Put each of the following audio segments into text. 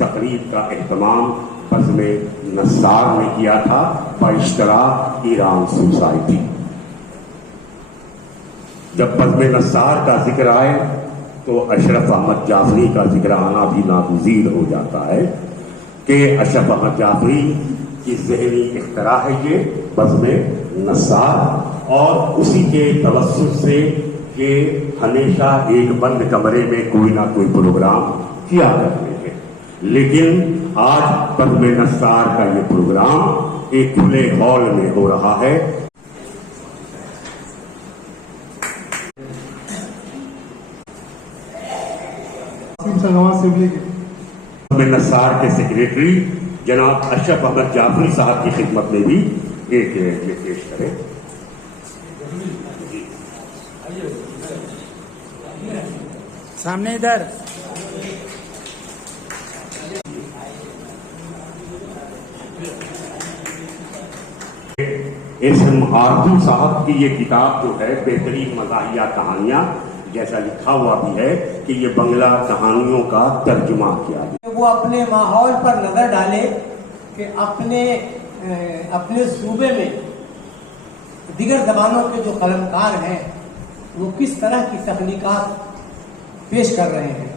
तकरीब का एहतमाम बज़्म नस्सार ने किया था बइश्तिराक ईरान सोसाइटी। जब बज़्म नस्सार का जिक्र आए तो अशरफ अहमद जाफरी का जिक्र आना भी नागुज़ीर हो जाता है कि अशरफ अहमद जाफरी की ज़हनी इख्तरा है ये बज़्म नस्सार, और उसी के तवस्सुल से ये हमेशा एक बंद कमरे में कोई ना कोई प्रोग्राम किया करते थे। लेकिन आज बज़्म नस्सार का ये प्रोग्राम एक खुले हॉल में हो रहा है। बज़्म नस्सार के सेक्रेटरी जनाब अशरफ अहमद जाफरी साहब की खिदमत में भी एक पेश करें। सामने इधर एस.एम. आरजू साहब की ये किताब जो है बेहतरीन मज़ाहिया कहानियां, जैसा लिखा हुआ भी है कि ये बंगला कहानियों का तर्जुमा किया है। वो अपने माहौल पर नजर डाले कि अपने सूबे में दिगर ज़बानों के जो कलमकार हैं वो किस तरह की तख्लीकात पेश कर रहे हैं,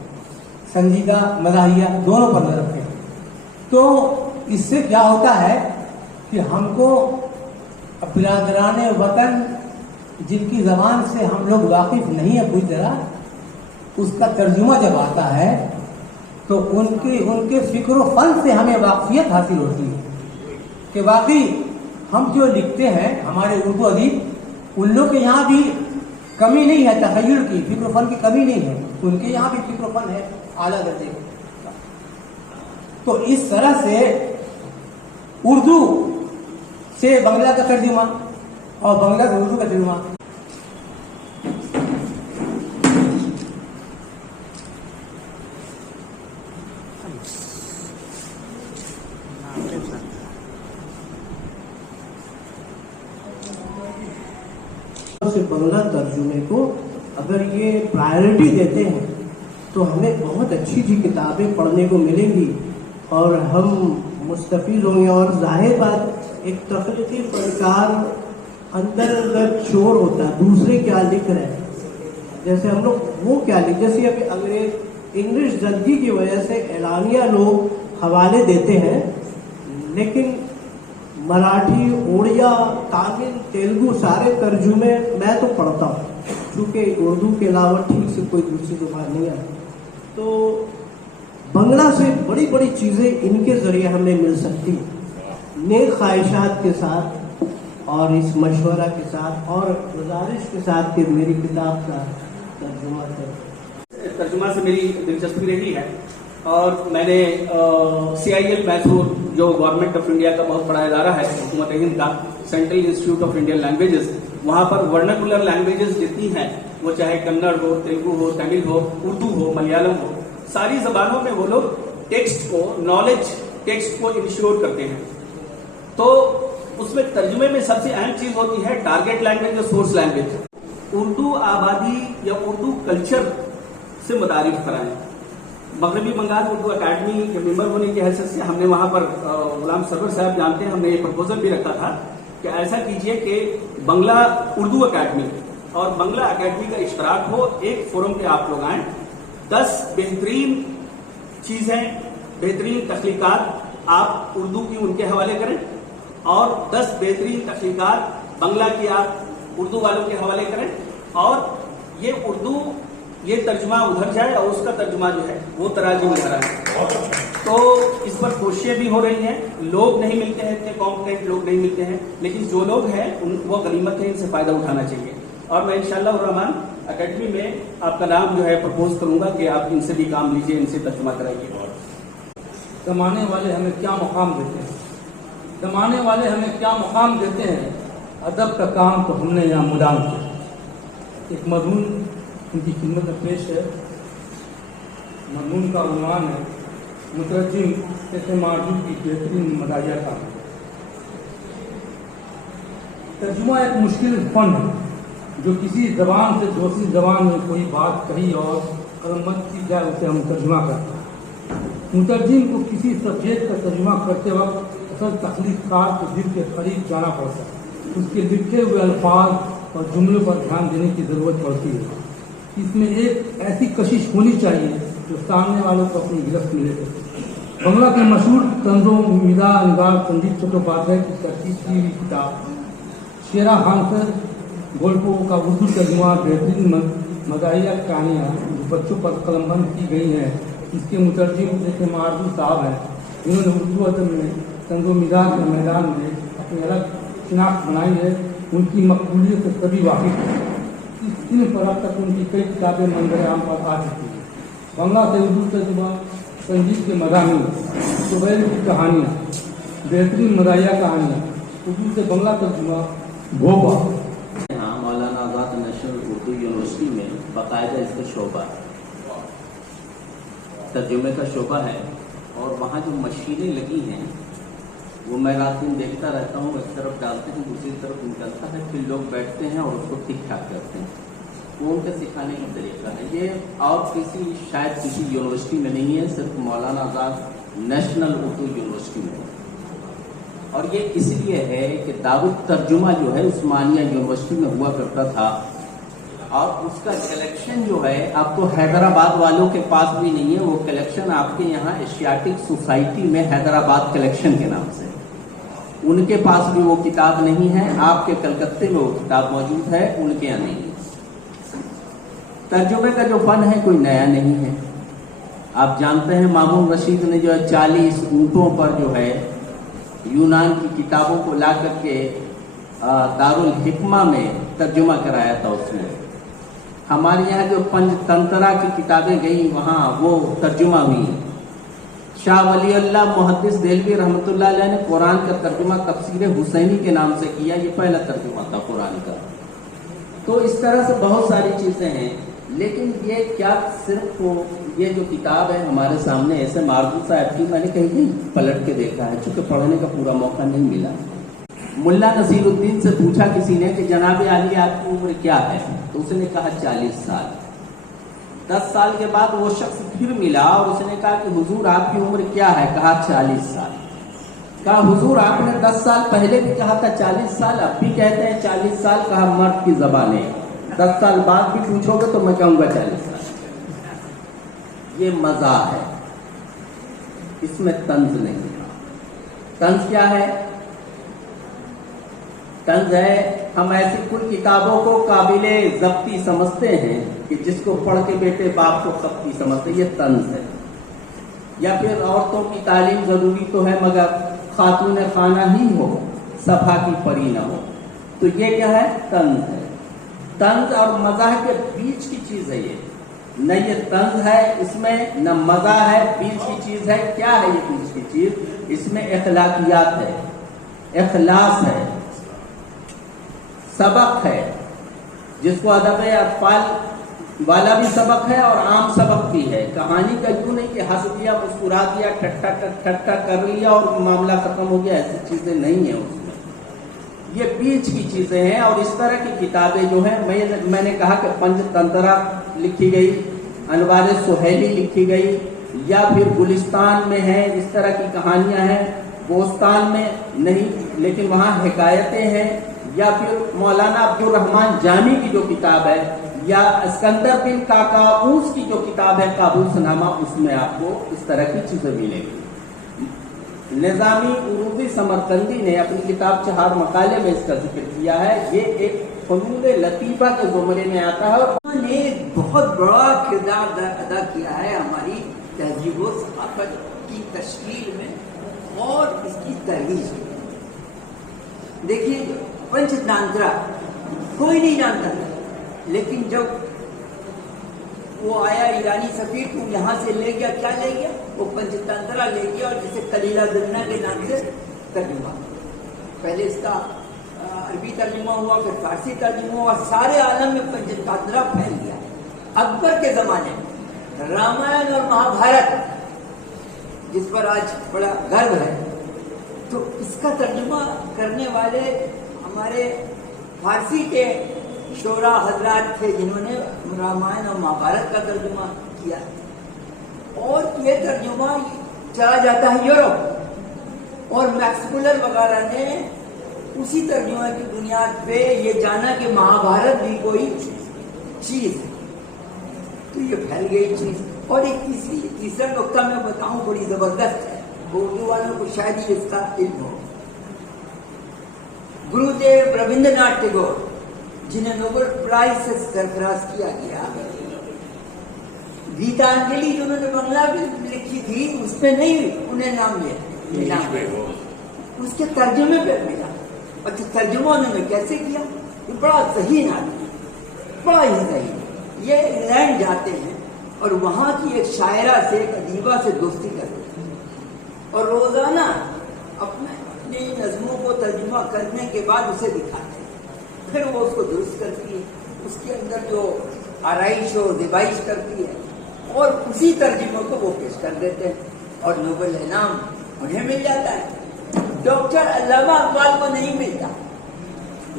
संजीदा मज़ाहिया दोनों पर नजर रखें। तो इससे क्या होता है कि हमको बिरादरान वतन जिनकी ज़बान से हम लोग वाकिफ नहीं है पूरी तरह, उसका तर्जुमा जब आता है तो उनके फिक्र व फन से हमें वाकफियत हासिल होती है कि वाकई हम जो लिखते हैं हमारे उर्दू अदीब, उन लोग के यहाँ भी कमी नहीं है तखय्युल की, फिक्र फन की कमी नहीं है, उनके यहाँ भी फिक्र फन है आला दर्जे का। तो इस तरह से उर्दू से बंगला का तर्जुमा और बंगला से उर्दू का तर्जुमा। से बंगला तर्जुमे को अगर ये प्रायोरिटी देते हैं तो हमें बहुत अच्छी किताबें पढ़ने को मिलेंगी और हम मुस्तफीद होंगे। और जाहिर बात एक तख्लीकी फनकार अंदर अगर चोर होता है दूसरे क्या लिख रहे हैं, जैसे हम लोग वो क्या लिख, जैसे अभी अंग्रेज इंग्लिश जदगी की वजह से एलानिया लोग हवाले देते हैं, लेकिन मराठी, उड़िया, तमिल, तेलुगु सारे तर्जुमे मैं तो पढ़ता हूँ क्योंकि उर्दू के अलावा ठीक से कोई दूसरी जुबान नहीं आती। तो बंगला से बड़ी बड़ी चीज़ें इनके ज़रिए हमें मिल सकती हैं, नेक ख्वाहिशात के साथ और इस मशवरा के साथ और गुजारिश के साथ कि मेरी किताब का तर्जुमा करें। तर्जुमा से मेरी दिलचस्पी रही है और मैंने CIL मैसूर जो गवर्नमेंट ऑफ इंडिया का बहुत बड़ा इदारा है हुकूमत हिंद का, central institute of Indian languages, वहाँ पर वर्नाकुलर लैंग्वेजेस जितनी हैं वो चाहे कन्नड़ हो, तेलुगु हो, तमिल हो, उर्दू हो, मलयालम हो, सारी जबानों में वो लोग टेक्स्ट को, नॉलेज टेक्स्ट को इंश्योर करते हैं। तो उसमें तर्जुमे में सबसे अहम चीज होती है टारगेट लैंग्वेज या सोर्स लैंग्वेज। उर्दू आबादी या उर्दू कल्चर से मुतारिफ कराएं। मगरबी बंगाल उर्दू अकादमी के मेंबर होने की हैसियत से हमने वहां पर गुलाम सरवर साहब जानते हैं, हमने ये प्रपोजल भी रखा था कि ऐसा कीजिए कि बंगला उर्दू अकादमी और बंगला अकादमी का इश्तराक हो, एक फोरम पे आप लोग आए, 10 बेहतरीन चीजें, बेहतरीन तख्लीकात आप उर्दू की उनके हवाले करें और 10 बेहतरीन तख्लीकात बंगला की आप उर्दू वालों के हवाले करें, और ये उर्दू ये तर्जुमा उधर जाए और उसका तर्जुमा जो है वो तराजू में करा है। तो इस पर कोशिशें भी हो रही हैं, लोग नहीं मिलते हैं, इतने कॉम्पिटेंट लोग नहीं मिलते हैं, लेकिन जो लोग हैं वो गनीमत है, इनसे फायदा उठाना चाहिए। और मैं इंशाअल्लाह रहमान अकेडमी में आपका नाम जो है प्रपोज करूंगा कि आप इनसे भी काम लीजिए, इनसे तर्जुमा कराइए। जमाने वाले हमें क्या मुकाम देते हैं, जमाने वाले हमें क्या मुकाम देते हैं, अदब का काम तो हमने यहाँ मुदाम किया। एक मजमून उनकी खिदमत में पेश है, मजमून का उन्वान है मुतरज्जिम एस.एम. आरजू की बेहतरीन मज़ाहिया का। तर्जुमा एक मुश्किल फन है जो किसी जबान से दूसरी जबान में कोई बात कही और कलमबंद की जाए उसे हम तर्जुमा करते हैं। मुतरजिम को किसी सब्जेक्ट का तर्जुमा करते वक्त असल तख्लीक़कार को दिल के करीब जाना पड़ता है, उसके लिखे हुए अल्फाज और जुमलों पर ध्यान देने की ज़रूरत पड़ती है। इसमें एक ऐसी कशिश होनी चाहिए जो सामने वालों को अपनी गिरफ्त मिले। बंगला के मशहूर तंजों मिदा निगार संदीप चट्टोपाध्याय की तरतीब की हुई किताब शेरा हांसर गोल्पों का उर्दू तर्जुमा बेहतरीन मदाहिया कहानियाँ जो बच्चों पर कलमबंद की गई हैं, इसके मुतरजिम एक मारूफ साहब हैं, जिन्होंने उर्दू अदब में तंजो मिदा के मैदान में अपनी अलग शिनाख्त बनाई है। उनकी मकबूलियत से सभी वाकिफ हैं। इस इन पर अब तक उनकी कई किताबें मंजर आम पर आ चुकी हैं। बंगला से उर्दू तर्जुमा संगीत के मज़ामीन, सुबैर की कहानियाँ, बेहतरीन मदाहिया कहानियाँ, उर्दू से बंगला तर्जुमा भोपा। यहाँ मौलाना आज़ाद नेशनल उर्दू यूनिवर्सिटी में बाकायदा इसका शोबा है, तर्जुमे का शोबा है, और वहाँ जो मशीनें लगी हैं वो मैं रात दिन देखता रहता हूँ। एक तरफ डालते हैं, दूसरी तरफ निकलता है, फिर लोग बैठते हैं और उसको ठीक ठाक करते हैं। वो उनका सिखाने का तरीका है। ये और शायद किसी यूनिवर्सिटी में नहीं है, सिर्फ मौलाना आज़ाद नेशनल उर्दू यूनिवर्सिटी में है। और ये इसलिए है कि दारुल तर्जुमा जो है उस्मानिया यूनिवर्सिटी में हुआ करता था, और उसका कलेक्शन जो है अब तो हैदराबाद वालों के पास भी नहीं है। वो कलेक्शन आपके यहाँ एशियाटिक सोसाइटी में हैदराबाद कलेक्शन के नाम से, उनके पास भी वो किताब नहीं है। आपके कलकत्ते में वो किताब मौजूद है, उनके यहाँ नहीं है। तर्जुमे का जो फन है कोई नया नहीं है। आप जानते हैं मामून रशीद ने जो है 40 ऊँटों पर जो है यूनान की किताबों को ला करके दारुल हिकमा में तर्जुमा कराया था उसने। हमारे यहाँ जो पंचतंत्रा की किताबें गई वहाँ वो तर्जुमा हुई। शाह वली अल्लाह मुहद्दिस देलवी रहमतुल्लाह अलैह ने कुरान का तर्जुमा तफसीर हुसैनी के नाम से किया। ये पहला तर्जुमा था कुरान का। तो इस तरह से बहुत सारी चीज़ें हैं, लेकिन ये क्या सिर्फ ये जो किताब है हमारे सामने ऐसे मारूफ साहब की मैंने कहीं कहीं पलट के देखा है, चूँकि पढ़ने का पूरा मौका नहीं मिला। मुल्ला नसीरुद्दीन से पूछा किसी ने कि जनाब आली आपकी उम्र क्या है, तो उसने कहा 40 साल। 10 साल के बाद वो शख्स फिर मिला और उसने कहा कि हुजूर आपकी उम्र क्या है, कहा 40 साल। कहा हुजूर आपने 10 साल पहले भी कहा था 40 साल, अब भी कहते हैं 40 साल, कहा मर्द की ज़बान है, 10 साल बाद भी पूछोगे तो मैं कहूँगा 40 साल। ये मजा है, इसमें तंज नहीं है। तंज क्या है? तंज है हम ऐसी कुल किताबों को काबिले ज़ब्ती समझते हैं कि जिसको पढ़ के बेटे बाप को खप्ती समझते, ये तंज है। या फिर औरतों की तालीम ज़रूरी तो है मगर खातून खाना ही हो, सफा की परी ना हो, तो ये क्या है? तंज है। तंज और मज़ाह के बीच की चीज़ है ये। न ये तंज है इसमें, न मज़ा है, बीच की चीज़ है। क्या है ये बीच की चीज़? इसमें इखलाकियात है, इखलास है, सबक है, जिसको अदब अतफाल वाला भी सबक है और आम सबक भी है। कहानी का यूं नहीं कि हंस दिया, मुस्कुरा दिया, ठट्ठा कर लिया और मामला खत्म हो गया, ऐसी चीजें नहीं है उसमें। ये बीच की चीजें हैं। और इस तरह की किताबें जो हैं, मैंने कहा कि पंचतंत्रा लिखी गई, अनवार सुहेली लिखी गई, या फिर गुलिस्तान में है, इस तरह की कहानियां हैं। बोस्तान में नहीं, लेकिन वहाँ हिकायतें हैं। या फिर मौलाना अब्दुल रहमान जामी की जो किताब है, या सिकंदर बिन काकाऊस की जो किताब है काबूसनामा, उसमें आपको इस तरह की चीजें मिलेंगी। निजामी उरूदी समरकंदी ने अपनी किताब चहार मकाले में इसका जिक्र किया है। ये एक फनून लतीफ़ा के ज़ुमरे में आता है। उन्होंने बहुत बड़ा किरदार अदा किया है हमारी तहजीब व सक़ाफ़त की तश्कील में और इसकी तहरीज में। देखिए पंचतंत्रा कोई नहीं जानता था, लेकिन जब वो आया ईरानी सफीर को यहाँ से ले गया, क्या ले गया? वो पंचतंत्रा ले गया और जिसे कलीला दुन्ना के नाम से तर्जुमा। पहले इसका अरबी तर्जुमा हुआ, फिर फारसी तर्जुमा हुआ, सारे आलम में पंचतंत्रा फैल गया। अकबर के जमाने में रामायण और महाभारत, जिस पर आज बड़ा गर्व है, तो इसका तर्जुमा करने वाले हमारे फारसी के शोरा हजरात थे, जिन्होंने रामायण और महाभारत का तर्जुमा किया। और ये तर्जुमा चला जाता है यूरोप। और मैक्स मुलर वगैरह ने उसी तर्जुमा की बुनियाद पे ये जाना कि महाभारत भी कोई चीज है, तो ये फैल गई चीज। और एक तीसरा नुकता मैं बताऊं, बड़ी जबरदस्त है, वो उर्दू वालों को शायद ही इसका इल्म हो। गुरुदेव रविंद्रनाथ टैगोर, जिन्हें नोबेल प्राइज से सरफराज किया गया, गीतांजलि जो उन्होंने बंगला में लिखी थी उसमें नहीं उन्हें नाम मिला, उसके तर्जुमे पे मिला। अच्छा, तर्जुमा उन्होंने कैसे किया? ये बड़ा सही नाम है, बड़ा ही सही। ये इंग्लैंड जाते हैं और वहां की एक शायरा से, एक अदीबा से दोस्ती करते हैं और रोजाना अपने नज़मों को तर्जुमा करने के बाद उसे दिखाते हैं। फिर वो उसको दुरुस्त करती है, उसके अंदर जो आराइश और दिबाइश करती है, और उसी तर्जुमे को वो पेश कर देते हैं और नोबेल इनाम उन्हें मिल जाता है। डॉक्टर अल्लामा इकबाल को नहीं मिलता,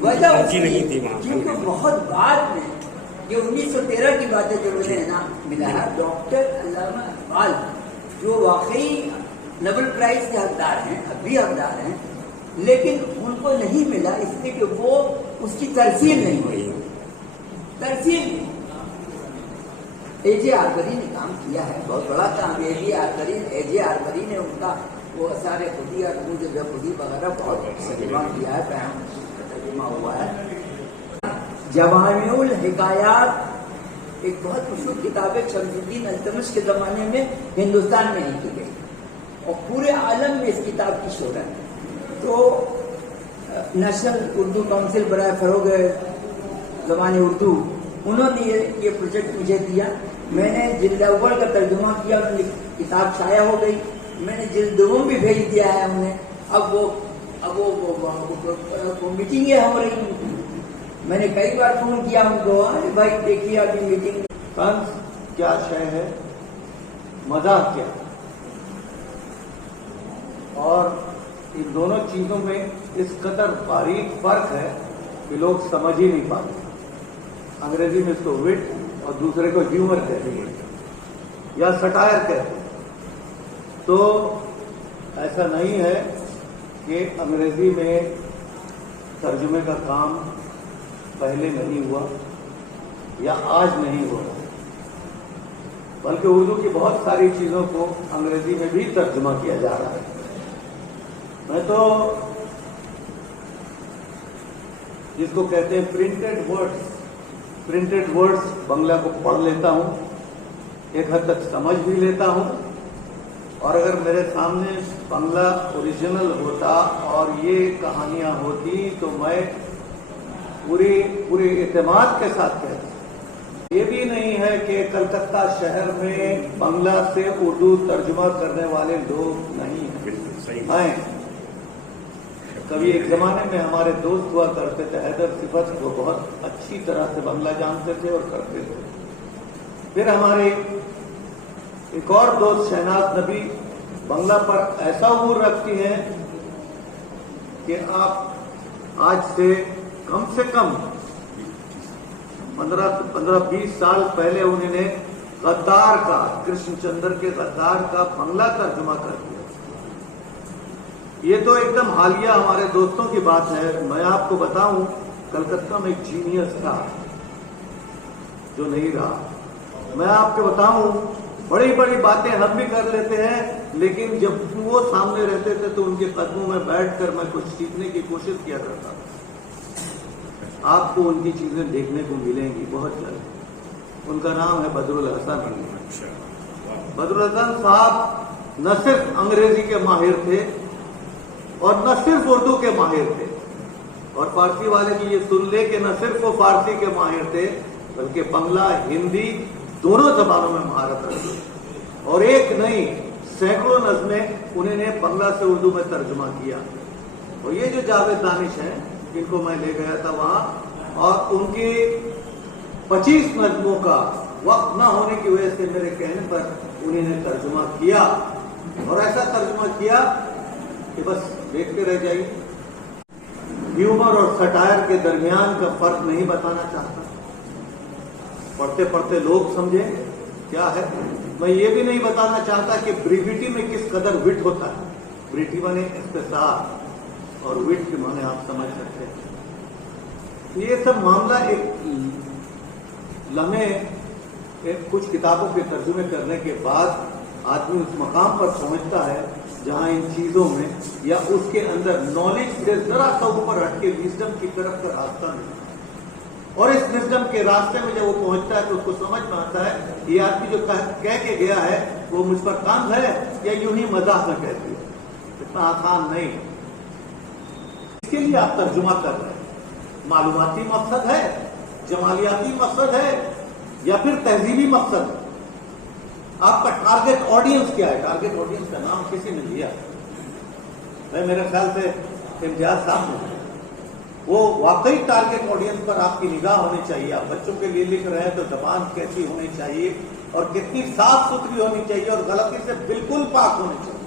वजह क्योंकि बहुत बाद में, ये 1913 की बात है जब उन्हें इनाम मिला है। डॉक्टर अल्लामा इकबाल जो वाकई नोबेल प्राइज के हकदार हैं, अभी हकदार हैं, लेकिन उनको नहीं मिला इसलिए कि वो उसकी तरसील नहीं हुई, तरसील नहीं। एजे आरबरी ने काम किया है, बहुत बड़ा काम। एजे आरबरी ने उनका वो सारे खुदी और मुझे खुदी वगैरह बहुत तर्जुमा किया है, तर्जुमा हुआ है। जवामिउल हिकायात एक बहुत मशहूर किताब है, शमसुद्दीन अल्तमश के जमाने में हिंदुस्तान में लिखी गई और पूरे आलम में इस किताब की शोहरत है। तो नेशनल उर्दू काउंसिल बराए फरोग ज़बान उर्दू, उन्होंने ये प्रोजेक्ट मुझे दिया। मैंने जिल्द अव्वल का तर्जुमा किया, उन्होंने किताब शाया हो गई। मैंने जिल्द दोम भी भेज दिया है उन्हें। अब वो मीटिंगें हो रही, मैंने कई बार फोन किया उनको, अरे भाई देखिए अभी मीटिंग। तंज क्या शय है, मजाक क्या, और इन दोनों चीजों में इस कदर बारीक फर्क है कि लोग समझ ही नहीं पाते। अंग्रेजी में इसको विट और दूसरे को ह्यूमर कहते हैं या सटायर कहते हैं। तो ऐसा नहीं है कि अंग्रेजी में तर्जुमे का काम पहले नहीं हुआ या आज नहीं हो रहा, बल्कि उर्दू की बहुत सारी चीजों को अंग्रेजी में भी तर्जुमा किया जा रहा है। मैं तो जिसको कहते हैं प्रिंटेड वर्ड्स बंगला को पढ़ लेता हूं, एक हद तक समझ भी लेता हूं, और अगर मेरे सामने बंगला ओरिजिनल होता और ये कहानियां होती तो मैं पूरे एतमाद के साथ कहता। ये भी नहीं है कि कलकत्ता शहर में बंगला से उर्दू तर्जुमा करने वाले लोग नहीं हैं। कभी एक जमाने में हमारे दोस्त हुआ करते थे, हैदर सिफत, वो बहुत अच्छी तरह से बंगला जानते थे और करते थे। फिर हमारे एक और दोस्त शहनाज नबी बंगला पर ऐसा उम्र रखती हैं कि आप आज से कम 15-20 साल पहले उन्होंने गद्दार का, कृष्णचंद्र के गद्दार का बंगला तर्जुमा कर दिया। ये तो एकदम हालिया हमारे दोस्तों की बात है। मैं आपको बताऊं, कलकत्ता में एक जीनियस था जो नहीं रहा। मैं आपको बताऊं, बड़ी बड़ी बातें हम भी कर लेते हैं, लेकिन जब वो सामने रहते थे तो उनके कदमों में बैठकर मैं कुछ सीखने की कोशिश किया करता था। आपको उनकी चीजें देखने को मिलेंगी बहुत जल्द। उनका नाम है बदरुल हसन। बदरुल हसन साहब न सिर्फ अंग्रेजी के माहिर थे और न सिर्फ उर्दू के माहिर थे, और फारसी वाले भी ये सुन ले कि न सिर्फ वो फारसी के माहिर थे बल्कि बंगला, हिंदी दोनों जबानों में महारत रखी। और एक नहीं, सैकड़ों नज़में उन्होंने बंगला से उर्दू में तर्जुमा किया। और ये जो जावेद दानिश हैं, इनको मैं ले गया था वहां, और उनकी 25 नज़मों का वक्त न होने की वजह से मेरे कहने पर उन्होंने तर्जुमा किया, और ऐसा तर्जुमा किया कि बस देखते रह जाइए। ह्यूमर और सटायर के दरमियान का फर्क नहीं बताना चाहता। पढ़ते पढ़ते लोग समझे کیا ہے. میں یہ بھی نہیں بتانا چاہتا کہ بریویٹی میں کس قدر وٹ ہوتا ہے. بریویٹی مانے اختصار اور وٹ کے معنی آپ سمجھ سکتے ہیں. یہ سب معاملہ ایک لمحے کچھ کتابوں کے ترجمے کرنے کے بعد آدمی اس مقام پر پہنچتا ہے جہاں ان چیزوں میں یا اس کے اندر نالج سے ذرا سا اوپر ہٹ کے وزڈم کی طرف کا راستہ نہیں. اور اس وزڈم کے راستے میں جب وہ پہنچتا ہے تو اس کو سمجھ میں آتا ہے یہ آدمی جو کہہ کے گیا ہے وہ مجھ پر کام ہے یا یوں ہی مزاح میں کہتی ہے. اتنا آسان نہیں. اس کے لیے آپ ترجمہ کر رہے ہیں. معلوماتی مقصد ہے, جمالیاتی مقصد ہے, یا پھر تہذیبی مقصد ہے. آپ کا ٹارگٹ آڈینس کیا ہے؟ ٹارگٹ آڈینس کا نام کسی نے دیا ہے, میرے خیال سے امتیاز صاحب نے. وہ واقعی ٹارگٹ آڈینس پر آپ کی نگاہ ہونی چاہیے. آپ بچوں کے لیے لکھ رہے ہیں تو زبان کیسی ہونی چاہیے اور کتنی صاف ستھری ہونی چاہیے اور غلطی سے بالکل پاک ہونی چاہیے.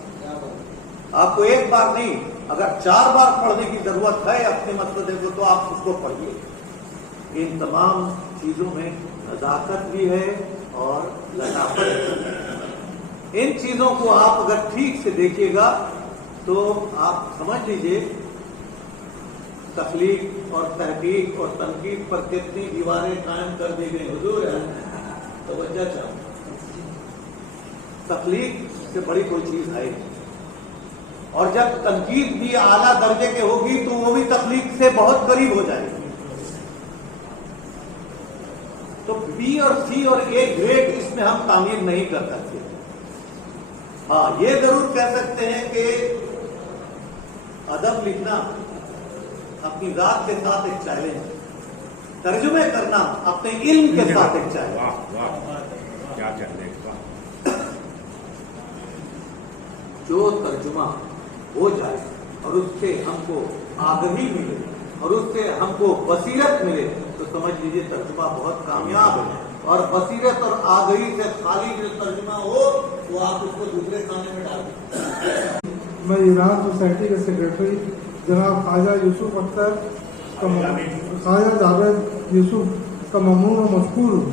آپ کو ایک بار نہیں, اگر 4 بار پڑھنے کی ضرورت ہے اپنے مسئلے کو تو آپ اس کو پڑھیے. ان تمام چیزوں میں نزاکت بھی ہے اور لطافت بھی ہے. ان چیزوں کو آپ اگر ٹھیک سے دیکھیے گا تو آپ سمجھ لیجئے تخلیق اور تحقیق اور تنقید پر کتنی دیواریں قائم کر دی گئی. حضور ہے توجہ چاہوں, تخلیق سے بڑی کوئی چیز ہے. اور جب تنقید بھی اعلیٰ درجے کے ہوگی تو وہ بھی تخلیق سے بہت قریب ہو جائے گی. تو بی اور سی اور اے گریڈ اس میں ہم تعمیر نہیں کر سکتے. ہاں یہ ضرور کہہ سکتے ہیں کہ ادب لکھنا اپنی ذات کے ساتھ ایک چیلنج ہے, ترجمے کرنا اپنے علم کے ساتھ ایک چیلنج. جو ترجمہ ہو جائے اور اس سے ہم کو آگہی ملے اور اس سے ہم کو بصیرت ملے تو سمجھ لیجیے ترجمہ بہت کامیاب ہے. اور بصیرت اور آگہی سے خالی جو ترجمہ ہو وہ آپ اس کو دوسرے کھانے میں ڈال دیں. میں ایران سوسائٹی کے سیکرٹری جناب خواجہ یوسف اختر خواجہ جاوید یوسف کا ممنون و مشکور ہوں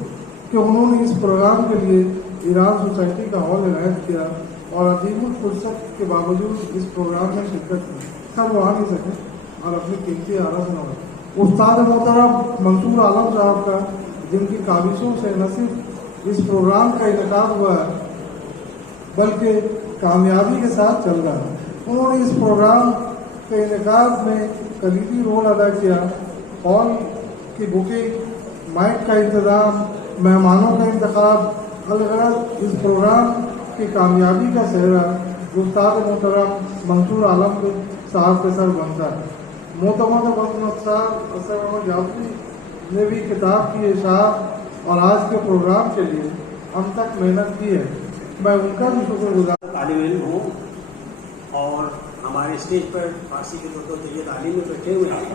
کہ انہوں نے اس پروگرام کے لیے ایران سوسائٹی کا ہال عنایت کیا اور عظیم الفرصت کے باوجود اس پروگرام میں شرکت کی. سب وہاں نہیں سکے اور اپنی قیمتی آرا سنا. استاد محترم منصور عالم صاحب کا جن کی کاوشوں سے نہ صرف اس پروگرام کا انعقاد ہوا ہے بلکہ کامیابی کے ساتھ چل رہا ہے. انہوں نے اس پروگرام کے انعقاد میں کلیدی رول ادا کیا. ہال کی بکنگ, مائک کا انتظام, مہمانوں کا انتخاب, الغرض اس پروگرام کی کامیابی کا سہرا استاد محترم منصور عالم صاحب کے سر بنتا ہے. معتمد محمد صاحب اسد احمد جعفری نے بھی کتاب کی اشاعت اور آج کے پروگرام کے لیے ہم تک محنت کی ہے. میں ان کا بھی شکر گزار. طالب علم ہوں اور ہمارے اسٹیج پر فارسی کے دو طیب تعلیم میں بیٹھے ہوئے ہیں.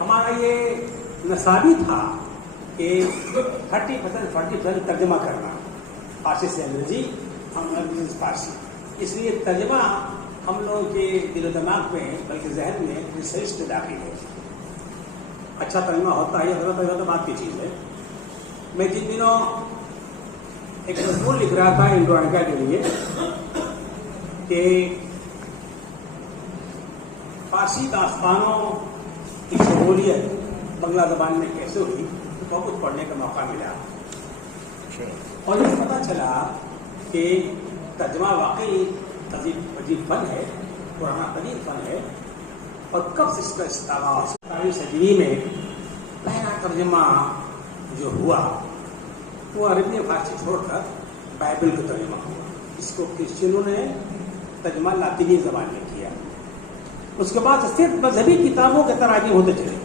ہمارا یہ نصابی تھا کہ 30% 40% ترجمہ کرنا فارسی سے انگریزی, انگریزی سے فارسی. اس لیے ترجمہ ہم لوگوں کے دل و دماغ میں بلکہ ذہن میں ریسرچ سے داخل ہے. اچھا ترجمہ ہوتا ہے یا غلط ترجمہ تو بات کی چیز ہے. میں جن دنوں ایک مضمون لکھ رہا تھا انڈونیکا کے لیے کہ فارسی داستانوں کی شمولیت بنگلہ زبان میں کیسے ہوئی تو بہت کچھ پڑھنے کا موقع ملا اور یہ پتہ چلا کہ ترجمہ واقعی عجیب فن ہے, پرانا قدیم فن ہے. اور کب سے اس کا آغاز 17ویں صدی میں پہلا ترجمہ جو ہوا وہ عربی فارسی چھوڑ کر بائبل کا ترجمہ ہوا. اس کو کرسچنوں نے ترجمہ لاطینی زبان میں کیا. اس کے بعد صرف مذہبی کتابوں کے تراجم ہوتے چلے.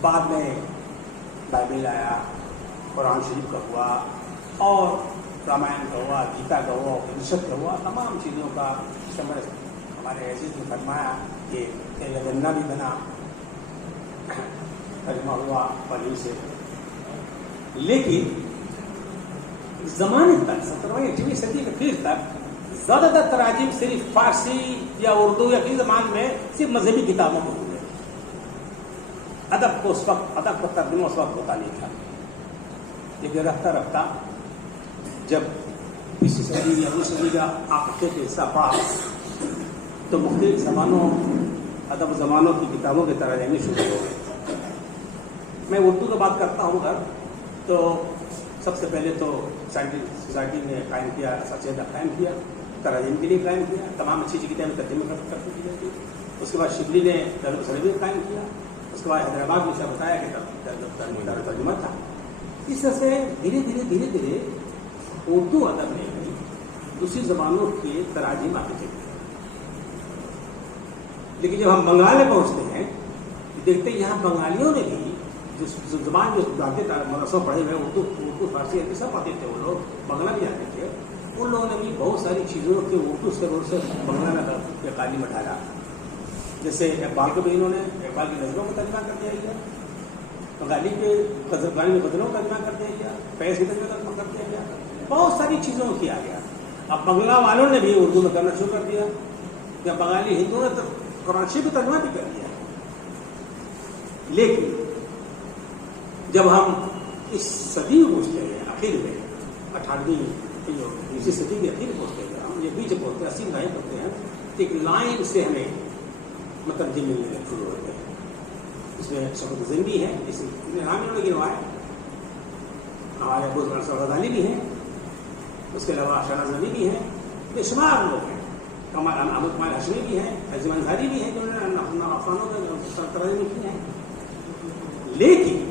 بعد میں بائبل آیا, قرآن شریف کا ہوا اور رامائن کا ہوا, گیتا کا ہوا, اپنشد کا ہوا. تمام چیزوں کا شمل ہمارے عزیز نے فرمایا کہ تیلگنا بھی بنا, ترجمہ ہوا پانی سے. لیکن زمانے تک 17ویں 18ویں صدی کے پھر تک زیادہ تر تراجم صرف فارسی یا اردو یا کسی زبان میں صرف مذہبی کتابوں کو ہوئے. ادب کو اس وقت ادب کا ترجمہ اس وقت ہوتا نہیں تھا. لیکن رفتہ رفتہ جب 20 صدی یا 19 صدی کا آخر کے حصہ پڑا تو مختلف زبانوں ادب زبانوں کی کتابوں کی طرح رہنے شروع ہو گئے. میں اردو کی بات کرتا ہوں اگر تو سب سے پہلے تو سوسائٹی نے قائم کیا، اساتذہ قائم کیا، تراجم کے لیے قائم کیا، تمام اچھی کتابیں ترجمہ کرتی دی جاتی. اس کے بعد شبلی نے دارالسلوی قائم کیا. اس کے بعد حیدرآباد میں سے بتایا کہ ترجمہ تھا. اس طرح سے دھیرے دھیرے اردو ادب میں بھی دوسری زبانوں کے تراجم آتے چلے. لیکن جب ہم بنگال میں پہنچتے ہیں دیکھتے ہیں یہاں بنگالیوں نے بھی جو زبان جو جانتے تھے مدرسوں پڑھے ہوئے اردو فارسی عربی سب پڑھتے تھے، وہ لوگ بنگلہ بھی جانتے تھے. ان لوگوں نے بھی بہت ساری چیزوں کے اردو سے بنگلہ میں تعلیم میں ڈالا. جیسے اقبال کو بھی انہوں نے اقبال کی نظروں کو ترجمہ کر دیا گیا، بنگالی کے غزل میں بدلوں کا ترجمہ کر دیا گیا، فیض کی ترجمہ کر دیا گیا، بہت ساری چیزوں کو کیا گیا. اب بنگلہ والوں نے بھی اردو میں کرنا شروع کر دیا، یا بنگالی ہندوؤں نے قرآن شریف کا ترجمہ بھی کر دیا. لیکن جب ہم اس صدی میں پہنچتے ہیں آخر میں 18ویں 20 صدی کے آخر پہنچتے ہیں، ہم یہ بیچ پہنچتے ہیں 80 لائن پڑھتے ہیں، ایک لائن سے ہمیں مترجم ملنے شروع ہوتے ہیں. اس میں شفقت زندی ہے، اس نام انہوں نے گنوایا، ہمارے ابو غزالی بھی ہیں، اس کے علاوہ شہناز نبی بھی ہیں، بے شمار لوگ ہیں، احمد کمال ہاشمی بھی ہیں، عظیم انصاری بھی ہیں جنہوں نے افغانوں کا ترجمے کی ہیں. لیکن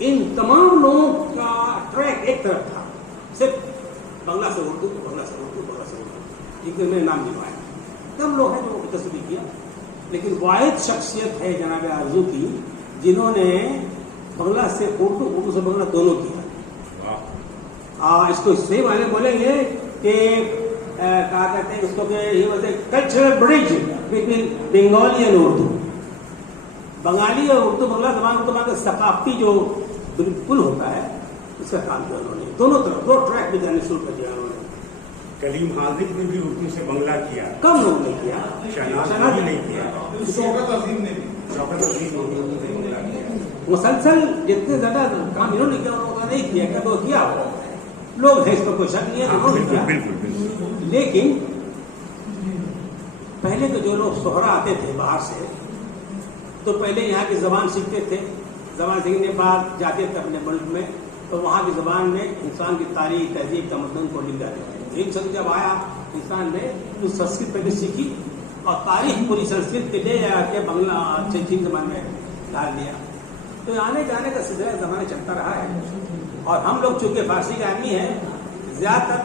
ان تمام لوگوں کا ٹریک ایک طرف تھا، صرف بنگلہ سے اردو، بنگلہ سے اردو، بنگلہ سے اردو. ایک دن میں نام لکھوایا، کم لوگ ہیں جو تصدیق کیا، لیکن واحد شخصیت ہے جناب آرزو کی جنہوں نے بنگلہ سے اردو، اردو سے بنگلہ دونوں کیا. اس کو صحیح والے بولیں گے کہ کہا کہتے ہیں اس کو کہ he was a cultural bridge between Bengali and Urdu. Bengali اور اردو بنگلہ زبان اردو کا ثقافتی جو پل ہوتا ہے اس کا کام کیا انہوں نے. دونوں طرف دو ٹریک پہ جانے شروع کر دیا انہوں نے. کلیم حاضر نے بھی اردو سے بنگلہ کیا، کم لوگوں نے کیا، شہناز نے نہیں کیا، شوکت عظیم نے بھی اردو سے بنگلہ کیا. مسلسل جتنے زیادہ کام انہوں نے کیا انہوں نے نہیں کیا کہ وہ کیا ہو لوگ ہیں، اس پر کوئی شک نہیں ہے انہوں نے کیا. لیکن پہلے تو جو لوگ سہرا آتے تھے باہر سے تو پہلے یہاں کی زبان سیکھتے تھے، زبان سیکھنے کے بعد جاتے تھے اپنے ملک میں تو وہاں کی زبان میں انسان کی تاریخ تہذیب تمدن کو لکھ جاتے تھے. ایک سب جب آیا انسان نے تو سنسکرت پہلے سیکھی اور تاریخ پوری سنسکرت کے لے جا کے بنگلہ چین زبان میں ڈال دیا. تو آنے جانے کا سلسلہ زمانہ چلتا رہا ہے. اور ہم لوگ چونکہ فارسی کے آدمی ہیں، زیادہ تر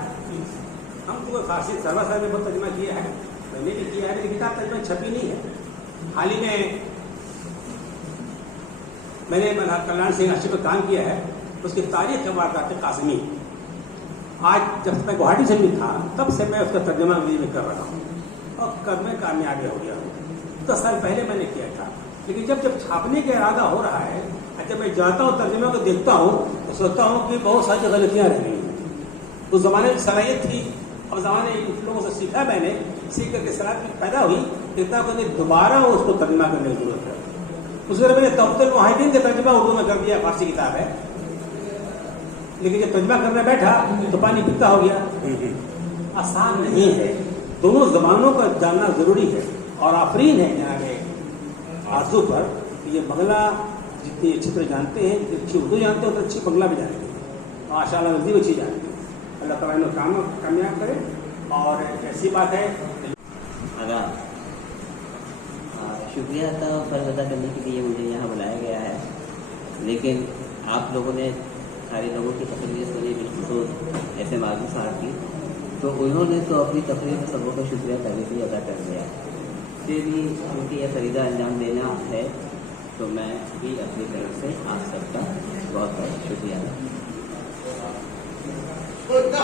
ہم چونکہ فارسی سروا سر میں بہت ترجمہ کیا ہے، میں نے بھی کیا ہے، لیکن کتاب ترجمہ چھپی نہیں ہے. حال ہی میں نے کلیان سنگھ اشی پہ کام کیا ہے، اس کی تاریخ کے واردات قاسمی. آج جب میں گوہاٹی سے بھی تھا تب سے میں اس کا ترجمہ میں کر رہا ہوں اور کر میں کامیابی ہو گیا ہوں. 10 سال پہلے میں نے کیا تھا، لیکن جب چھاپنے کا ارادہ ہو رہا ہے، جب میں جاتا ہوں ترجمہ کو دیکھتا ہوں تو سوچتا ہوں کہ بہت ساری غلطیاں رہ گئی ہیں. اس زمانے میں صلاحیت تھی اور زمانے کچھ لوگوں سے سیکھا، میں نے سیکھ کر کے صلاحیت پیدا ہوئی، دیکھتا ہوں کہ دوبارہ اس کو ترجمہ کرنے کی ضرورت ہے. اس طرح میں نے تحفۃ المحدثین کا ترجمہ اردو میں کر دیا، فارسی کتاب ہے، لیکن جب ترجمہ کرنے بیٹھا تو پانی پیتا ہو گیا. آسان نہیں ہے، دونوں زبانوں کا جاننا ضروری ہے. اور آفرین ہے جناب آرزو پر کہ یہ بنگلہ جتنی اچھی طرح جانتے ہیں، جتنی اچھی اردو جانتے ہیں اتنی اچھی بنگلہ بھی جانتے ہیں، ماشاء اللہ مزید اچھی جانتے ہیں. اللہ تعالیٰ انہیں کامیاب کرے. اور ایسی بات ہے شکریہ تھا فرض ادا کرنے کے لیے مجھے یہاں بلایا گیا ہے، لیکن آپ لوگوں نے سارے لوگوں کی تقریر سنی، بالخصوص ایسے معذور صاحب کی، تو انہوں نے تو اپنی تقریر میں سبوں کا شکریہ پہلے سے ادا کر دیا. پھر بھی کیونکہ یہ فریضہ انجام دینا ہے تو میں بھی اپنی طرف سے آپ سب کا بہت بہت شکریہ ادا